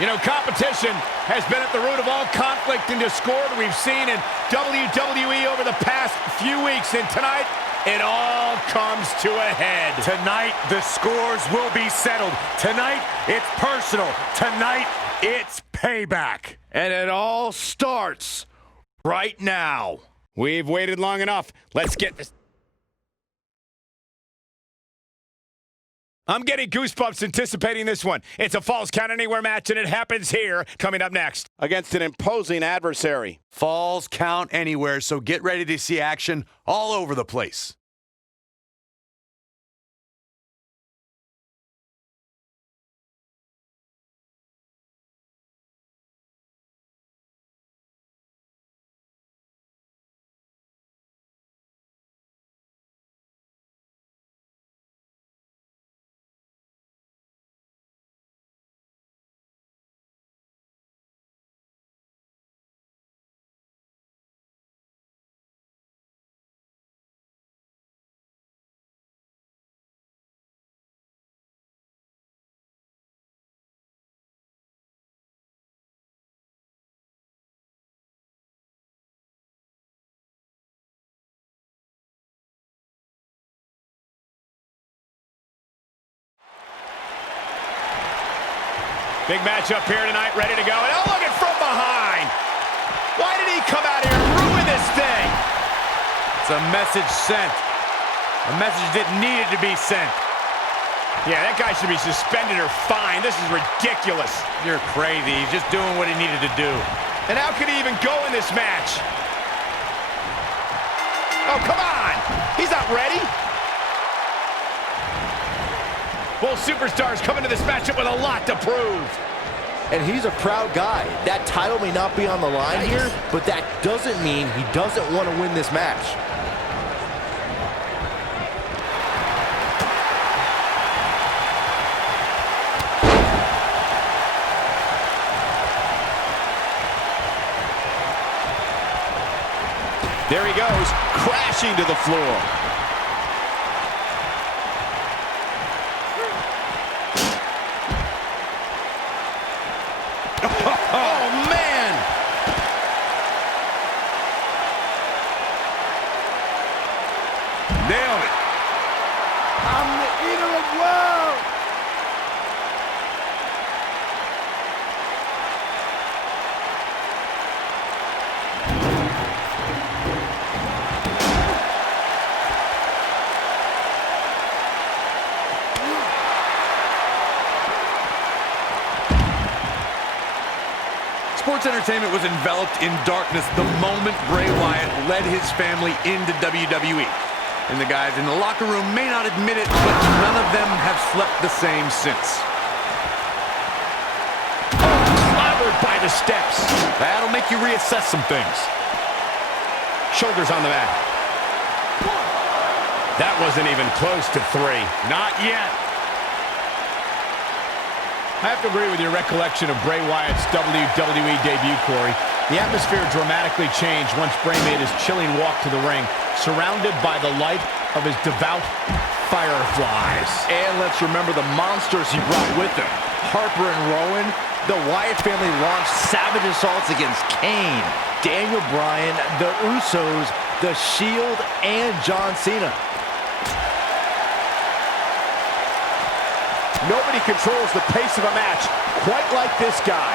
You know, competition has been at the root of all conflict and discord we've seen in WWE over the past few weeks. And tonight, it all comes to a head. Tonight, the scores will be settled. Tonight, it's personal. Tonight, it's payback. And it all starts right now. We've waited long enough. Let's get this. I'm getting goosebumps anticipating this one. It's a Falls Count Anywhere match, and it happens here. Coming up next, against an imposing adversary. Falls Count Anywhere, so get ready to see action all over the place. big match up here tonight, ready to go. And oh, look at from behind. Why did he come out here and ruin this thing? It's a message sent. A message that needed to be sent. Yeah, that guy should be suspended or fined. This is ridiculous. You're crazy. He's just doing what he needed to do. And how could he even go in this match? Oh, come on. He's not ready. Both superstars come into this matchup with a lot to prove. And he's a proud guy. That title may not be on the line here, but that doesn't mean he doesn't want to win this match. There he goes, crashing to the floor. Oh, man! Nailed it. I'm the eater of world. Sports entertainment was enveloped in darkness the moment Bray Wyatt led his family into WWE. And the guys in the locker room may not admit it, but none of them have slept the same since. Clobbered by the steps. That'll make you reassess some things. Shoulders on the mat. That wasn't even close to 3. Not yet. I have to agree with your recollection of Bray Wyatt's WWE debut, Corey. The atmosphere dramatically changed once Bray made his chilling walk to the ring, surrounded by the light of his devout fireflies. And let's remember the monsters he brought with him. Harper and Rowan, the Wyatt family launched savage assaults against Kane, Daniel Bryan, the Usos, The Shield, and John Cena. Nobody controls the pace of a match quite like this guy.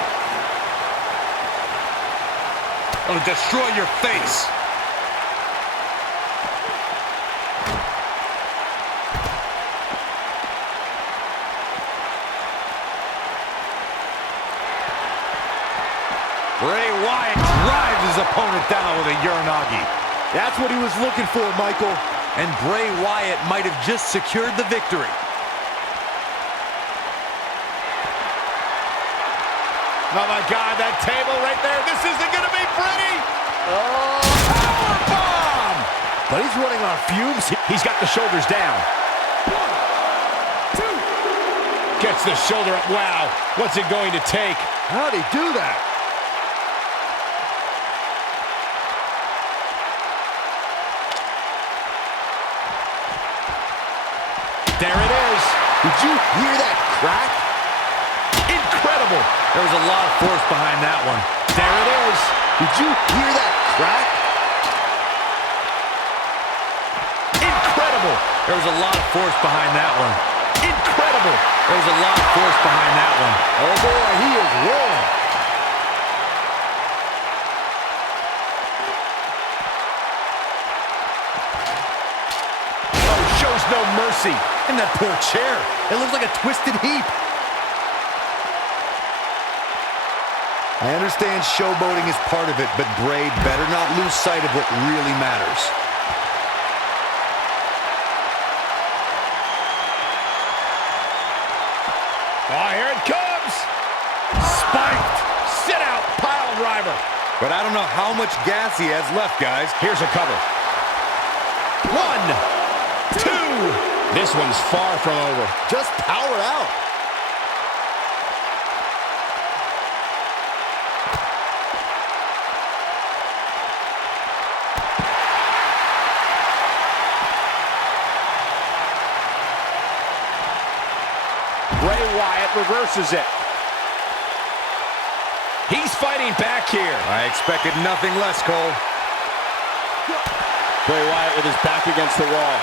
It'll destroy your face. Bray Wyatt drives his opponent down with a Uranagi. That's what he was looking for, Michael. And Bray Wyatt might have just secured the victory. Oh, my God, that table right there. This isn't going to be pretty. Oh, powerbomb. But he's running on fumes. He's got the shoulders down. 1, 2. Gets the shoulder up. Wow, what's it going to take? How'd he do that? There it is. Did you hear that crack? Incredible. incredible. There was a lot of force behind that one. There it is. Did you hear that crack? Incredible. There was a lot of force behind that one. Incredible. There was a lot of force behind that one. Oh boy, he is rolling. Oh, shows no mercy. And that poor chair. It looks like a twisted heap. I understand showboating is part of it, but Bray better not lose sight of what really matters. Oh, here it comes. Spiked. Sit out. Pile driver. But I don't know how much gas he has left, guys. Here's a cover. 1, 2. This one's far from over. Just power out. Bray Wyatt reverses it. He's fighting back here. I expected nothing less, Cole. Bray Wyatt with his back against the wall.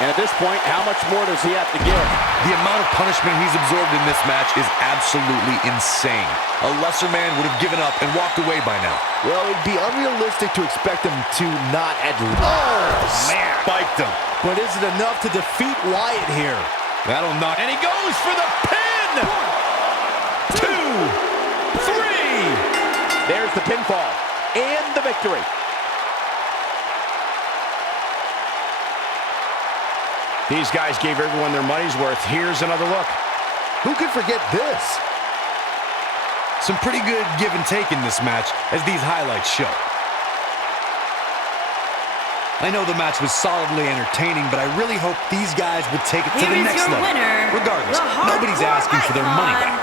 And at this point, how much more does he have to give? The amount of punishment he's absorbed in this match is absolutely insane. A lesser man would have given up and walked away by now. Well, it'd be unrealistic to expect him to not at least. Oh, man. Spiked him. But is it enough to defeat Wyatt here? That'll knock. And he goes for the pin. 1, 2, 3. There's the pinfall and the victory. These guys gave everyone their money's worth. Here's another look. Who could forget this? Some pretty good give and take in this match, as these highlights show. I know the match was solidly entertaining, but I really hope these guys would take it to the next level. Regardless, nobody's asking for their money back.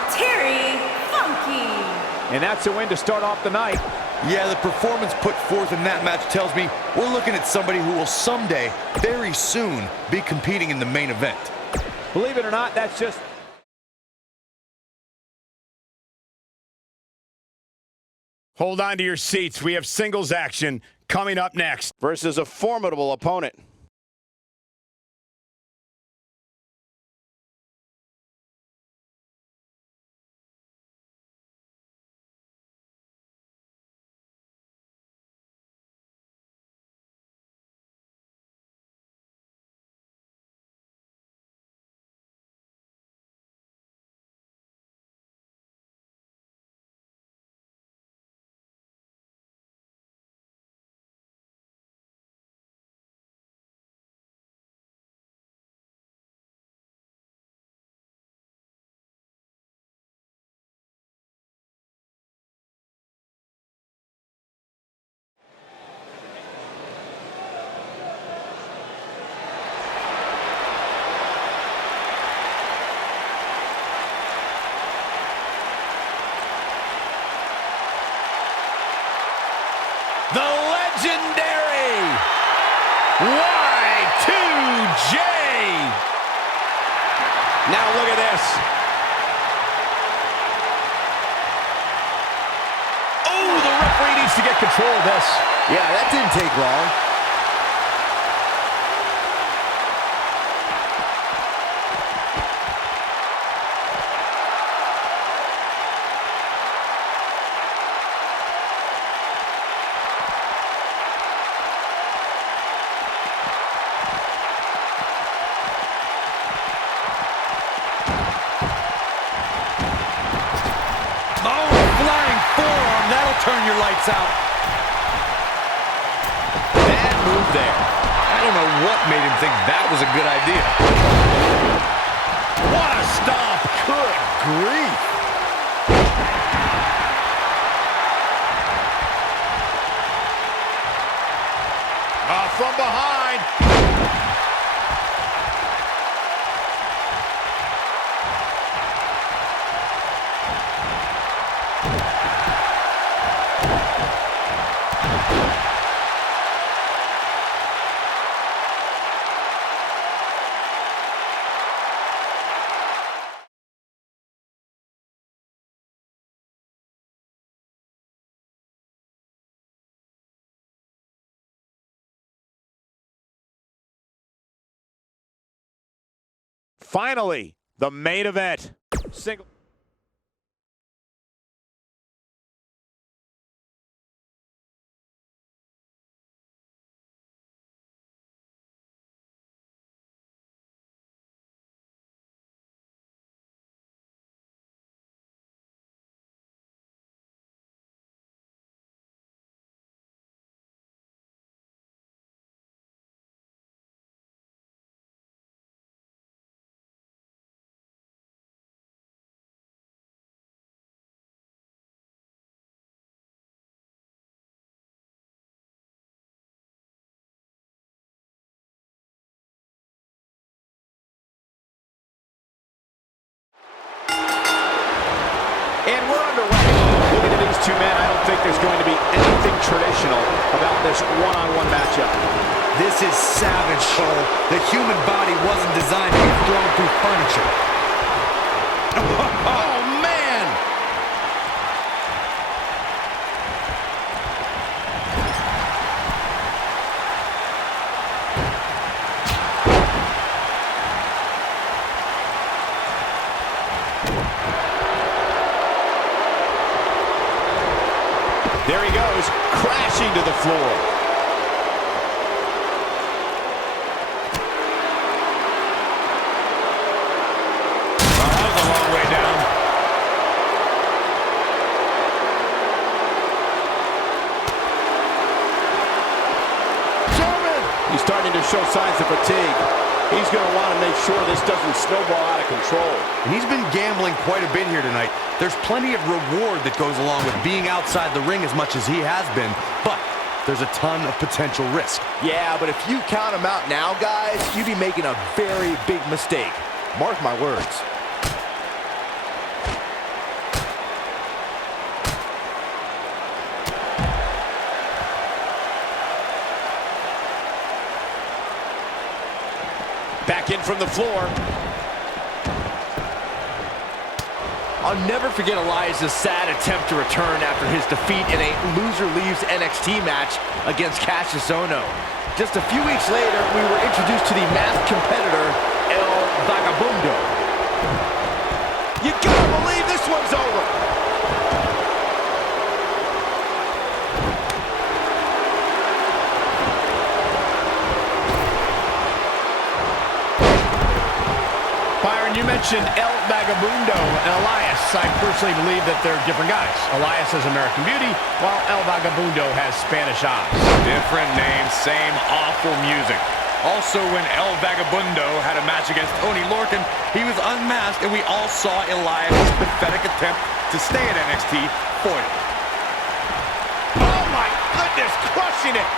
And that's a win to start off the night. Yeah, the performance put forth in that match tells me we're looking at somebody who will someday, very soon, be competing in the main event. Believe it or not, that's just... Hold on to your seats. We have singles action coming up next. versus a formidable opponent. The legendary Y2J. Now look at this. Oh, the referee needs to get control of this. Yeah, that didn't take long. Turn your lights out. Bad move there. I don't know what made him think that was a good idea. What a stomp. Good grief. From behind. finally, the main event. Single. And we're underway. Looking at these two men, I don't think there's going to be anything traditional about this one-on-one matchup. This is savage, Cole. The human body wasn't designed to be thrown through furniture. Oh, man! There he goes, crashing to the floor. Well, that was a long way down. He's starting to show signs of fatigue. He's going to want to make sure this doesn't snowball out of control. And he's been gambling quite a bit here tonight. There's plenty of reward that goes along with being outside the ring as much as he has been, but there's a ton of potential risk. Yeah, but if you count him out now, guys, you'd be making a very big mistake. Mark my words. Back in from the floor. I'll never forget Elias' sad attempt to return after his defeat in a loser-leaves NXT match against Cesaro. Just a few weeks later, we were introduced to the masked competitor, El Vagabundo. You gotta believe this one's over. Byron, you mentioned El Vagabundo and Elias. I personally believe that they're different guys. Elias has American Beauty, while El Vagabundo has Spanish eyes. Different name, same awful music. Also, when El Vagabundo had a match against Oni Lorcan, he was unmasked, and we all saw Elias' pathetic attempt to stay at NXT foiled. Oh my goodness, crushing it.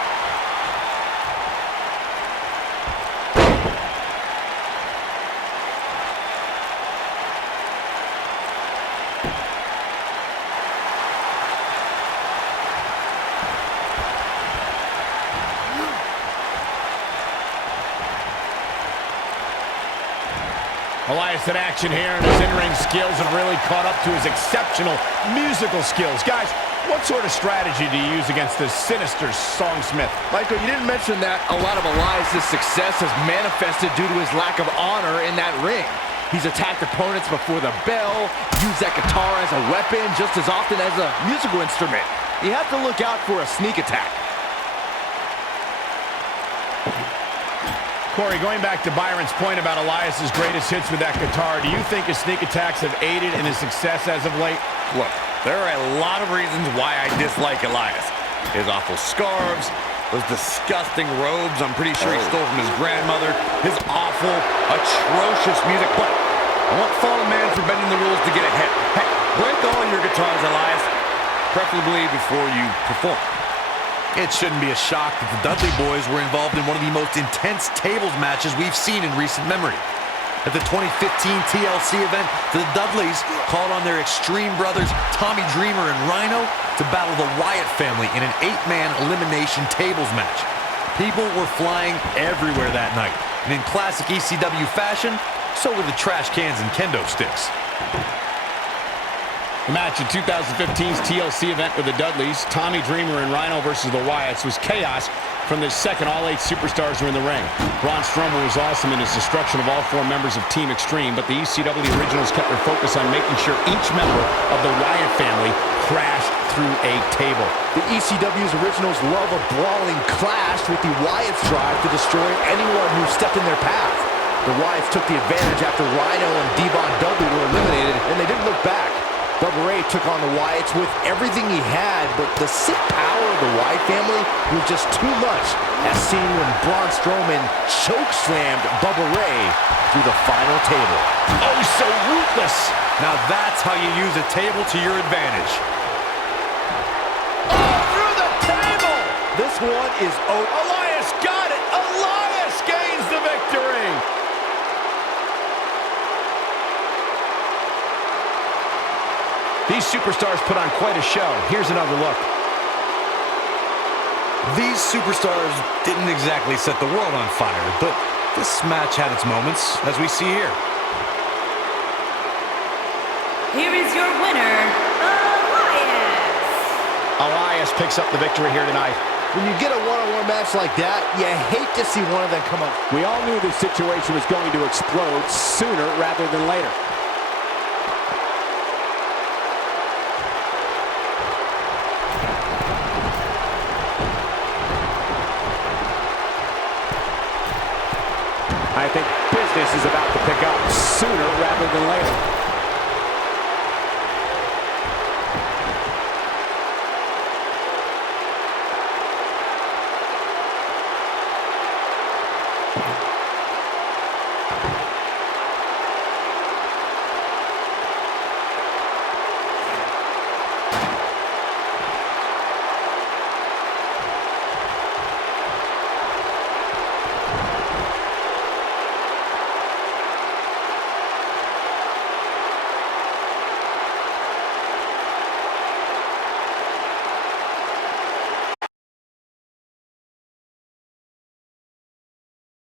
Elias in action here, and his in-ring skills have really caught up to his exceptional musical skills. Guys, what sort of strategy do you use against this sinister songsmith? Michael, you didn't mention that a lot of Elias' success has manifested due to his lack of honor in that ring. He's attacked opponents before the bell, used that guitar as a weapon just as often as a musical instrument. You have to look out for a sneak attack. Corey, going back to Byron's point about Elias' greatest hits with that guitar, do you think his sneak attacks have aided in his success as of late? Look, there are a lot of reasons why I dislike Elias. His awful scarves, those disgusting robes I'm pretty sure he stole from his grandmother, his awful, atrocious music. But I won't fault a man for bending the rules to get ahead. Hey, break all your guitars, Elias, preferably before you perform. It shouldn't be a shock that the Dudley Boys were involved in one of the most intense tables matches we've seen in recent memory. At the 2015 TLC event, the Dudleys called on their Extreme brothers, Tommy Dreamer and Rhino, to battle the Wyatt family in an 8-man elimination tables match. People were flying everywhere that night, and in classic ECW fashion, so were the trash cans and kendo sticks. The match in 2015's TLC event with the Dudleys, Tommy Dreamer and Rhino versus the Wyatts, was chaos From the second, all 8 superstars are in the ring. Braun Strowman was awesome in his destruction of all 4 members of Team Extreme, but the ECW originals kept their focus on making sure each member of the Wyatt family crashed through a table. The ECW's originals love a brawling clash, with the Wyatts drive to destroy anyone who stepped in their path. The Wyatts took the advantage after Rhino and Devon Dudley were eliminated, and they didn't look back. Bray took on the Wyatts with everything he had, but the sick power of the Wyatt family was just too much, as seen when Braun Strowman chokeslammed Bray through the final table. Oh, so ruthless! Now that's how you use a table to your advantage. Oh, through the table! This one is over. Elias got it! Elias gains the victory! These superstars put on quite a show. Here's another look. These superstars didn't exactly set the world on fire, but this match had its moments, as we see here. Here is your winner, Elias. Elias picks up the victory here tonight. When you get a one-on-one match like that, you hate to see one of them come up. We all knew this situation was going to explode sooner rather than later. I think business is about to pick up sooner rather than later.